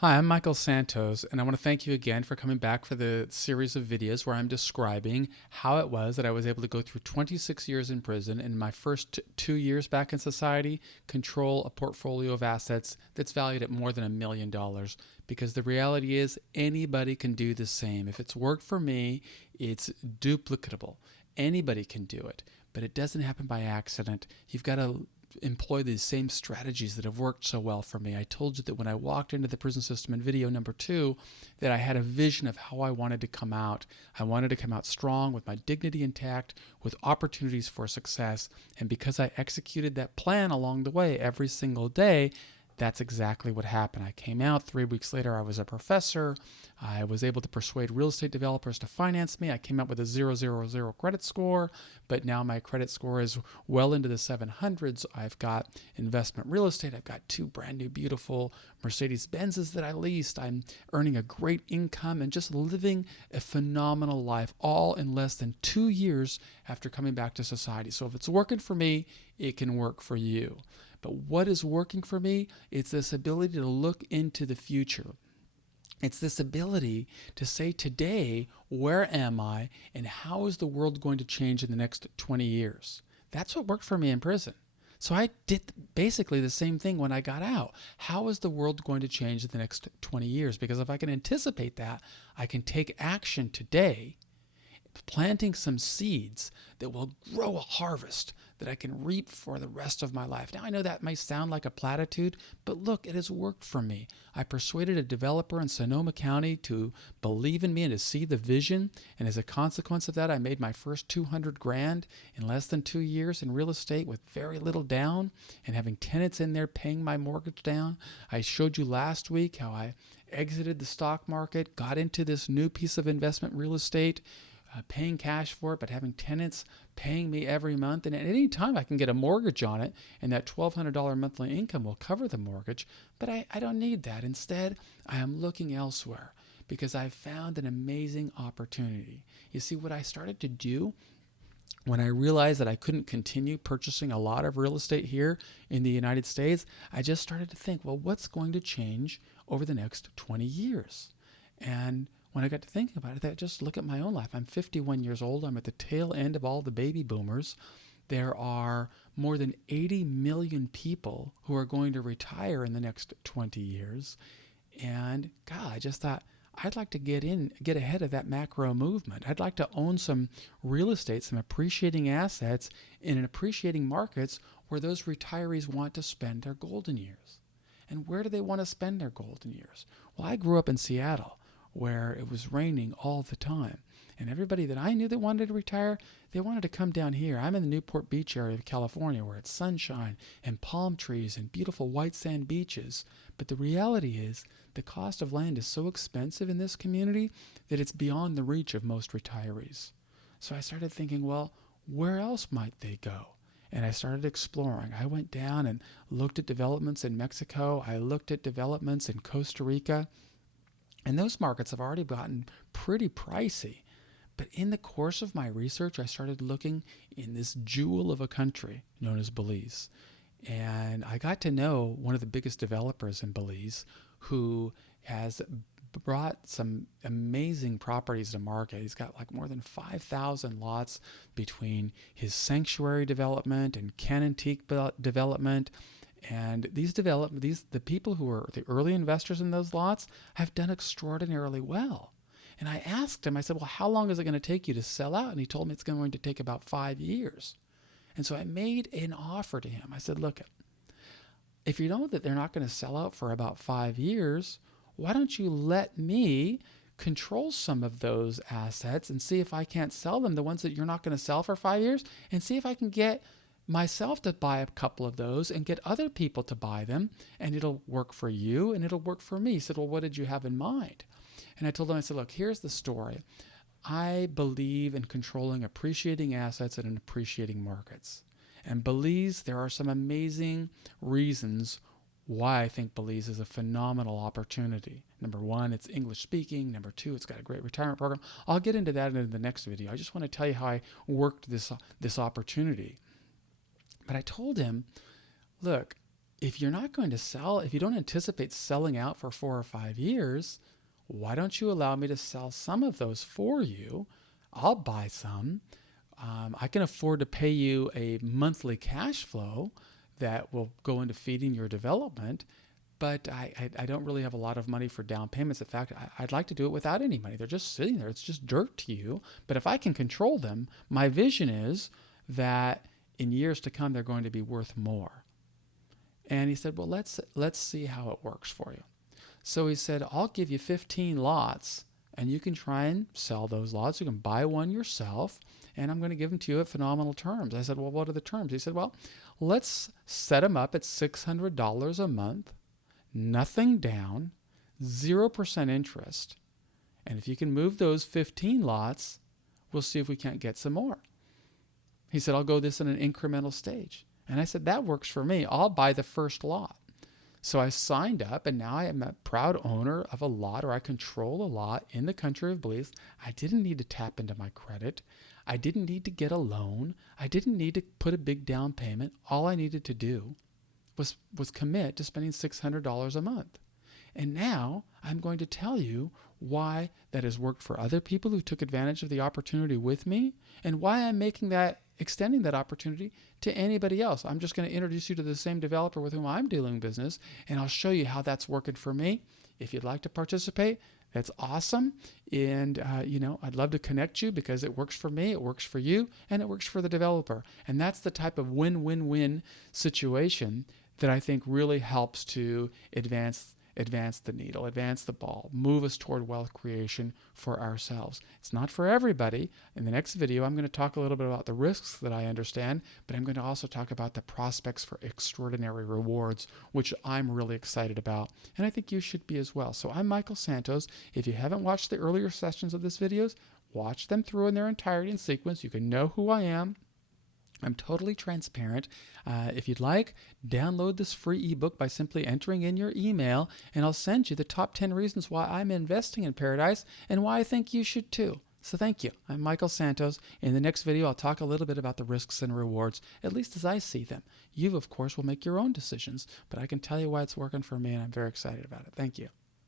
Hi, I'm Michael Santos, and I want to thank you again for coming back for the series of videos where I'm describing how it was that I was able to go through 26 years in prison and in my first 2 years back in society, control a portfolio of assets that's valued at more than $1 million. Because the reality is, anybody can do the same. If it's worked for me, it's duplicatable. Anybody can do it, but it doesn't happen by accident. You've got to employ these same strategies that have worked so well for me. I told you that when I walked into the prison system in video number 2, that I had a vision of how I wanted to come out. I wanted to come out strong with my dignity intact, with opportunities for success. And because I executed that plan along the way every single day, that's exactly what happened. I came out 3 weeks later. I was a professor. I was able to persuade real estate developers to finance me. I came out with a 000 credit score, but now my credit score is well into the 700s. I've got investment real estate. I've got 2 brand new, beautiful Mercedes-Benzes that I leased. I'm earning a great income and just living a phenomenal life, all in less than 2 years after coming back to society. So if it's working for me, it can work for you. But what is working for me? It's this ability to look into the future. It's this ability to say today, where am I and how is the world going to change in the next 20 years? That's what worked for me in prison. So I did basically the same thing when I got out. How is the world going to change in the next 20 years? Because if I can anticipate that, I can take action today, planting some seeds that will grow a harvest that I can reap for the rest of my life. Now, I know that may sound like a platitude, but look, it has worked for me. I persuaded a developer in Sonoma County to believe in me and to see the vision, and as a consequence of that, I made my first 200 grand in less than 2 years in real estate with very little down and having tenants in there paying my mortgage down. I showed you last week how I exited the stock market, got into this new piece of investment real estate, paying cash for it, but having tenants paying me every month. And at any time, I can get a mortgage on it, and that $1,200 monthly income will cover the mortgage. But I don't need that. Instead, I am looking elsewhere because I've found an amazing opportunity. You see, what I started to do when I realized that I couldn't continue purchasing a lot of real estate here in the United States, I just started to think, well, what's going to change over the next 20 years? And when I got to thinking about it, I just look at my own life. I'm 51 years old. I'm at the tail end of all the baby boomers. There are more than 80 million people who are going to retire in the next 20 years. And God, I just thought I'd like to get ahead of that macro movement. I'd like to own some real estate, some appreciating assets in an appreciating markets where those retirees want to spend their golden years. And where do they want to spend their golden years? Well, I grew up in Seattle, where it was raining all the time. And everybody that I knew that wanted to retire, they wanted to come down here. I'm in the Newport Beach area of California, where it's sunshine and palm trees and beautiful white sand beaches. But the reality is, the cost of land is so expensive in this community that it's beyond the reach of most retirees. So I started thinking, well, where else might they go? And I started exploring. I went down and looked at developments in Mexico. I looked at developments in Costa Rica. And those markets have already gotten pretty pricey. But in the course of my research, I started looking in this jewel of a country known as Belize. And I got to know one of the biggest developers in Belize who has brought some amazing properties to market. He's got like more than 5,000 lots between his sanctuary development and Canantique development. And the people who were the early investors in those lots have done extraordinarily well. And I asked him, I said, well, how long is it going to take you to sell out? And he told me it's going to take about 5 years. And so I made an offer to him. I said, look, if you know that they're not going to sell out for about 5 years, why don't you let me control some of those assets and see if I can't sell them, the ones that you're not going to sell for 5 years, and see if I can get myself to buy a couple of those and get other people to buy them, and it'll work for you and it'll work for me. He said, well, what did you have in mind? And I told him, I said, look, here's the story. I believe in controlling appreciating assets and in appreciating markets. And Belize, there are some amazing reasons why I think Belize is a phenomenal opportunity. Number one, it's English speaking. Number two, it's got a great retirement program. I'll get into that in the next video. I just want to tell you how I worked this opportunity. But I told him, look, if you're not going to sell, if you don't anticipate selling out for 4 or 5 years, why don't you allow me to sell some of those for you? I'll buy some. I can afford to pay you a monthly cash flow that will go into feeding your development, but I don't really have a lot of money for down payments. In fact, I'd like to do it without any money. They're just sitting there. It's just dirt to you. But if I can control them, my vision is that in years to come, they're going to be worth more. And he said, well, let's see how it works for you. So he said, I'll give you 15 lots, and you can try and sell those lots. You can buy one yourself, and I'm going to give them to you at phenomenal terms. I said, well, what are the terms? He said, well, let's set them up at $600 a month, nothing down, 0% interest. And if you can move those 15 lots, we'll see if we can't get some more. He said, I'll go this in an incremental stage. And I said, that works for me. I'll buy the first lot. So I signed up, and now I am a proud owner of a lot, or I control a lot in the country of Belize. I didn't need to tap into my credit. I didn't need to get a loan. I didn't need to put a big down payment. All I needed to do was commit to spending $600 a month. And now I'm going to tell you why that has worked for other people who took advantage of the opportunity with me, and why I'm extending that opportunity to anybody else. I'm just going to introduce you to the same developer with whom I'm doing business, and I'll show you how that's working for me. If you'd like to participate, that's awesome. And, I'd love to connect you because it works for me, it works for you, and it works for the developer. And that's the type of win-win-win situation that I think really helps to advance the needle, advance the ball, move us toward wealth creation for ourselves. It's not for everybody. In the next video, I'm going to talk a little bit about the risks that I understand, but I'm going to also talk about the prospects for extraordinary rewards, which I'm really excited about, and I think you should be as well. So I'm Michael Santos. If you haven't watched the earlier sessions of this videos, watch them through in their entirety in sequence. You can know who I am. I'm totally transparent. If you'd like, download this free ebook by simply entering in your email, and I'll send you the top 10 reasons why I'm investing in Paradise and why I think you should too. So thank you. I'm Michael Santos. In the next video, I'll talk a little bit about the risks and rewards, at least as I see them. You, of course, will make your own decisions, but I can tell you why it's working for me, and I'm very excited about it. Thank you.